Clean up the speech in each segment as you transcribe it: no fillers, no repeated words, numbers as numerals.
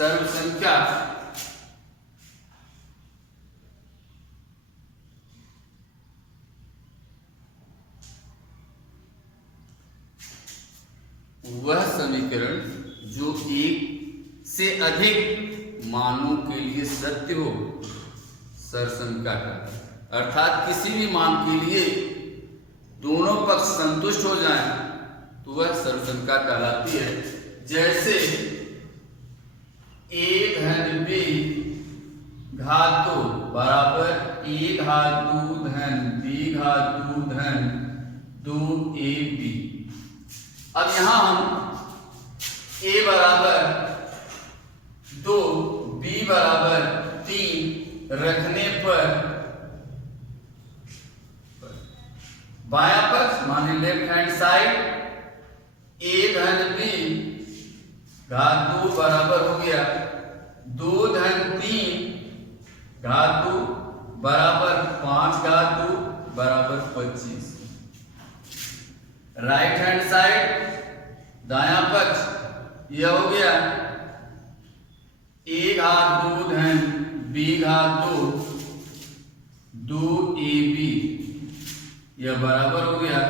सर्व संख्या वह समीकरण जो एक से अधिक मानों के लिए सत्य हो, सर्व संख्या का अर्थात किसी भी मान के लिए दोनों पक्ष संतुष्ट हो जाएं तो वह सर्व संख्या कहलाती है। जैसे a धन b घात 2 बराबर a घात 2 धन b घात 2 धन 2ab। अब यहां हम a बराबर 2 b बराबर 3 रखने पर बायां पक्ष माने लेफ्ट हैंड साइड a धन b घात 2 बराबर हो गया 2 धन 3 घात 2 बराबर 5 घात 2 बराबर 25। राइट हैंड साइड दायां पक्ष यह हो गया a घात 2 धन b घात 2 2ab यह बराबर हो गया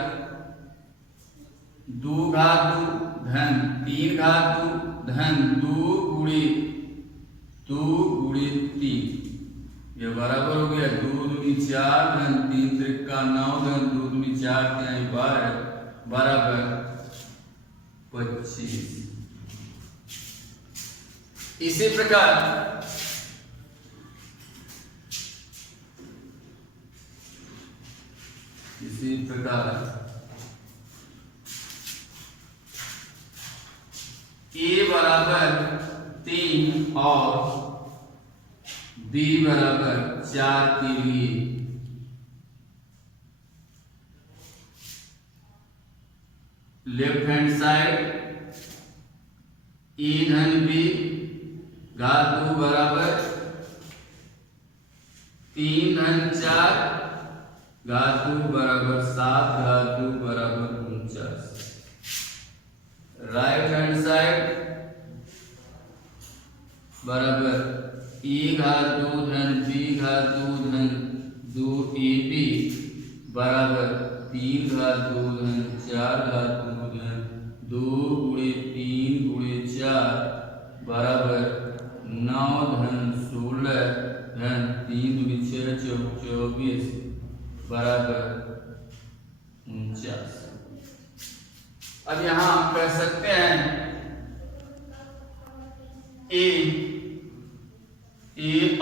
2 घात 2 धन 3 घात 2 धन 2 गुणे 3 यह बराबर हो गया 2 दूनी 4 धन 3 त्रिका 9 धन 2 दूनी 4 तिहाई 12 बराबर 25। इसी प्रकार a बराबर 3 और b बराबर 4 के लिए लेफ्ट हैंड साइड a धन b घात 2 बराबर 3 धन 4 घात 2 बराबर 7 घात 2 बराबर 49। राइट हैंड साइड बराबर a घात 2 धन b घात 2 धन 2ab बराबर 3 घात 2 धन 4 घात 2 धन 2 गुणे 3 गुणे 4 बराबर 9 धन 16 धन 3 दूनी 6 24 बराबर 49। अब यहां हम कह सकते हैं ए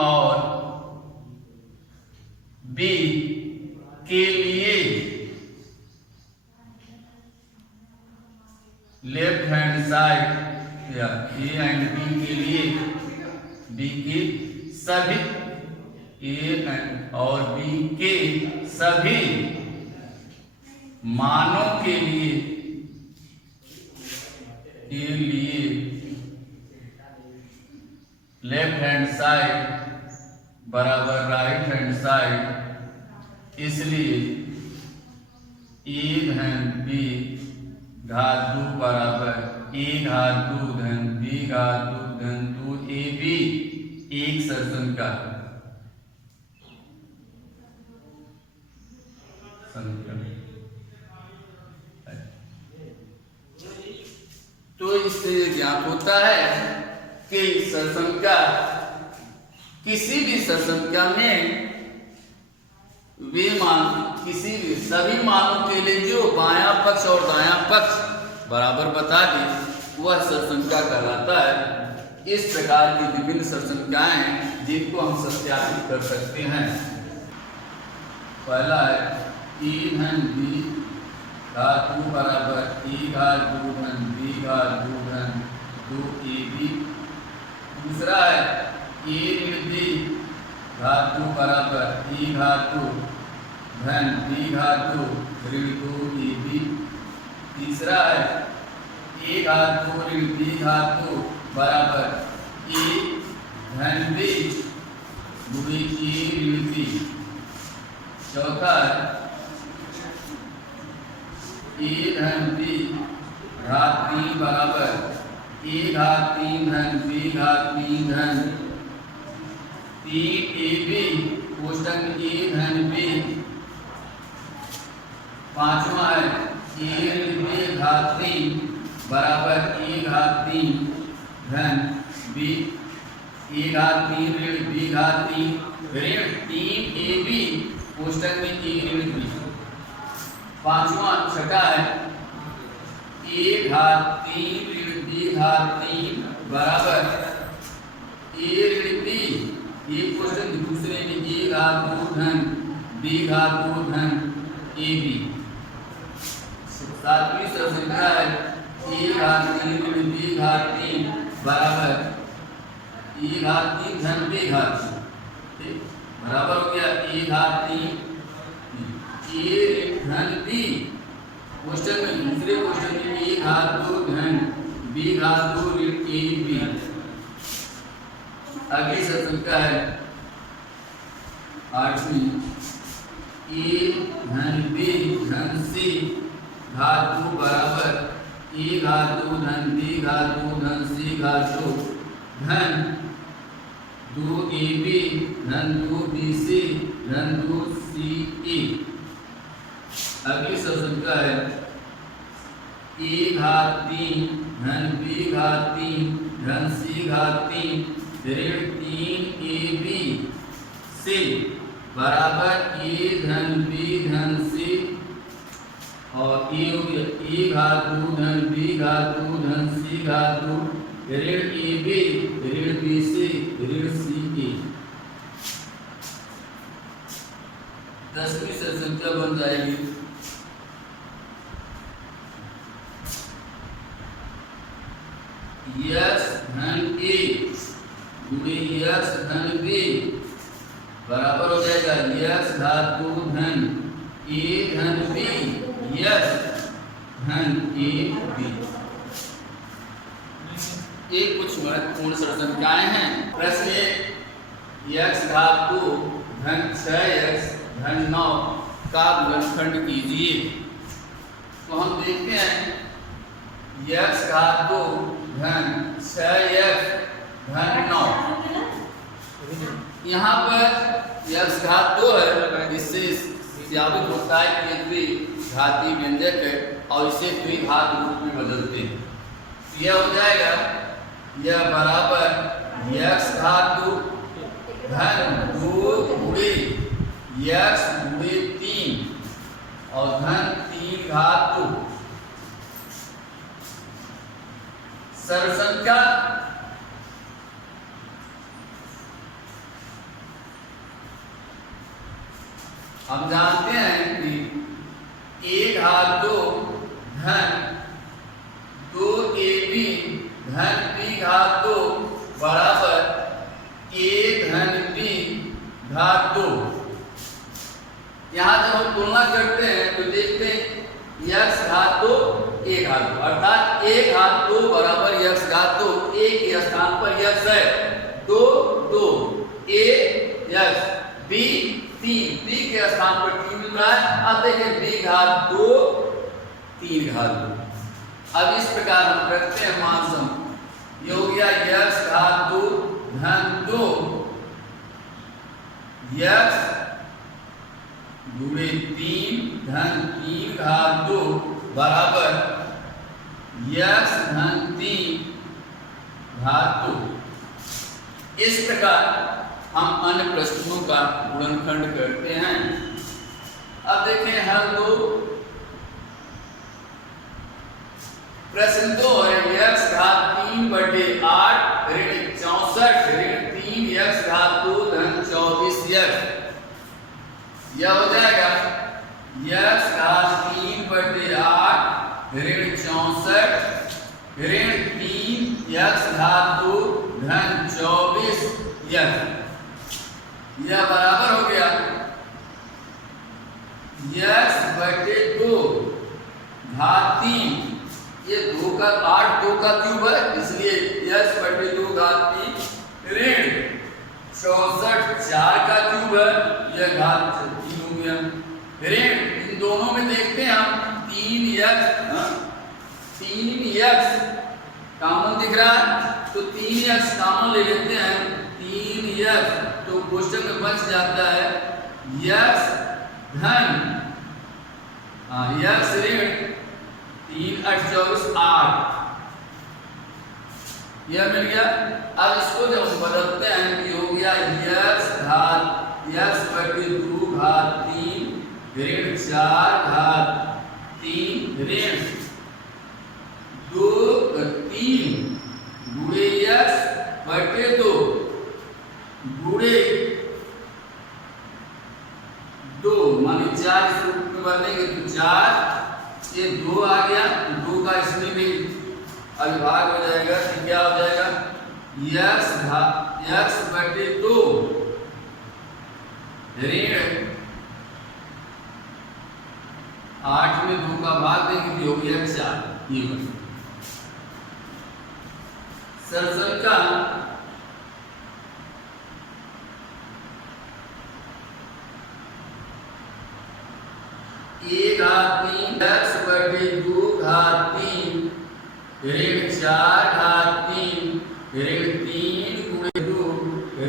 और बी के लिए लेफ्ट हैंड साइड या ए एंड बी के लिए बी के सभी ए और बी के सभी मानों के लिए लेफ्ट हैंड साइड बराबर राइट हैंड साइड, इसलिए ए धन बी घात 2 बराबर ए घात 2 धन बी घात 2 धन 2ab एक सर्व संख्या तो इससे ज्ञात होता है कि सर्व संख्या किसी भी सर्व संख्या में वे मान किसी भी सभी मानों के लिए जो बायां पक्ष और दायां पक्ष बराबर बता दे वह सर्व संख्या कहलाता है। इस प्रकार की विभिन्न सर्व संख्याएं हैं जिनको हम सत्यापित कर सकते हैं। पहला है ए धन बी घात 2 बराबर ए घात 2 धन बी घात 2 धन 2ab। दूसरा है ए ऋण बी घात 2 बराबर ए घात 2 धन बी घात 2 ऋण 2ab। तीसरा है ए घात 2 ऋण बी घात 2 बराबर ए धन बी गुणे ए ऋण बी। चौथा है ए धन बी घात 3 बराबर ए घात 3 धन बी घात 3 धन 3ab कोष्टक में ए धन बी। पांचवा है ए ऋण बी घात 3 बराबर ए घात 3 धन बी ए घात 3 ऋण बी घात 3 ऋण 3ab कोष्टक में ए ऋण बी। पांचवा छठा है ए घात 3 ऋण बी घात 3 बराबर ए ऋण बी। ये क्वेश्चन दूसरे में ए घात 2 धन बी घात 2 धन ए बी। सातवीं संख्या है ए घात 3 ऋण बी घात 3 बराबर ए घात 3 धन बी घात 3 बराबर हो गया ए घात 3 ए धन बी। क्वेश्चन में दूसरे क्वेश्चन में ए घात 2 धन बी घात 2 ऋण ए बी। अगली संख्या है आठवीं ए धन बी धन सी घात 2 बराबर ए घात 2 धन बी घात 2 धन सी घात 2 धन 2ab धन 2bc धन 2ce। अगली संख्या है ए घात 3 धन बी घात 3 धन सी घात 3 ऋण 3ab से बराबर ए धन बी धन सी और ए हो गया ए घात 2 धन बी घात 2 धन सी घात 2 ऋण ab ऋण bc ऋण ce। 10वीं संख्या बन जाएगी यस धन ए गुणे यस धन बी बराबर हो जाएगा यस घात 2 धन ए धन बी यस धन ए बी। ये कुछ महत्वपूर्ण संख्याएं हैं। प्रश्न यक्स घात 2 धन 6x धन 9 का गुणनखंड कीजिए। तो हम देखते हैं यक्स घात 2 धन 6x धन 9। यहाँ पर यक्स घात 2 है, इससे साबित होता है कि द्विघाती व्यंजक है और इसे द्विघात रूप में बदलते हैं। यह हो जाएगा यह बराबर यक्स घात 2 धन 2 गुणे यक्स गुणे 3 और धन 3 घात 2। सरल संख्या हम जानते हैं कि ए घात 2 धन 2ab धन बी घात 2 बराबर ए धन बी घात 2। यहाँ जब हम तुलना करते हैं तो देखते हैं यक्स घात 2 ए घात 2 अर्थात ए घात 2 बराबर यक्स घात 2। ए के स्थान पर यक्स है 2 2 ए यक्स बी 3 बी के स्थान पर 3 मिल रहा है। अब देखें बी घात 2 3 घात 2। अब इस प्रकार हम रखते हैं मान सम ये हो गया यक्स घात 2 धन 2 यक्स गुणे 3 धन 3 घात 2 बराबर यक्स धन 3 घात 2। इस प्रकार हम अन्य प्रश्नों का गुणनखंड करते हैं। अब देखें हल 2। प्रश्न 2 है यक्स घात 3 बटे 8 ऋण 64 ऋण 3 यक्स घात 2 धन 24 यक्स। यह हो जाएगा यक्स घात 3 बटे 8 ऋण 64 ऋण 3 यक्स घात 2 धन 24 यक्स। यह बराबर हो गया यक्स बटे 2 घात 3 ये 2 का 8 2 का क्यूब है इसलिए यक्स बटे 2 घात 3 ऋण 64 4 का क्यूब है यह घात 3 हो गया। ऋण इन दोनों में देखते हैं हम 3 यक्स कॉमन दिख रहा है तो 3x कॉमन ले लेते हैं, 3x तो क्वेश्चन में बच जाता है x धन x ऋण 3 8 24 8, यह मिल गया। अब इसको जब हम बदलते हैं कि हो गया x घात x बटे 2 घात 3 ऋण 4 घात 3 ऋण 2 3 गुणे x बटे 2 गुणे 2, माने 4 इस रूप में बदलेंगे तो 4 ये 2 आ गया, 2 का इसमें भी अविभाग हो जाएगा तो क्या हो जाएगा x बटे 2 ऋण 8 में 2 का भाग देंगे तो हो गया 4। ये बस सरसर का एक घात 3 x बटे 2 घात 3 ऋण 4 घात 3 ऋण 3 गुणे 2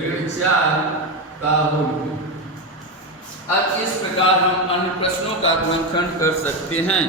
ऋण 4 का वर्ग। अब इस प्रकार हम अन्य प्रश्नों का गुणनखंड कर सकते हैं।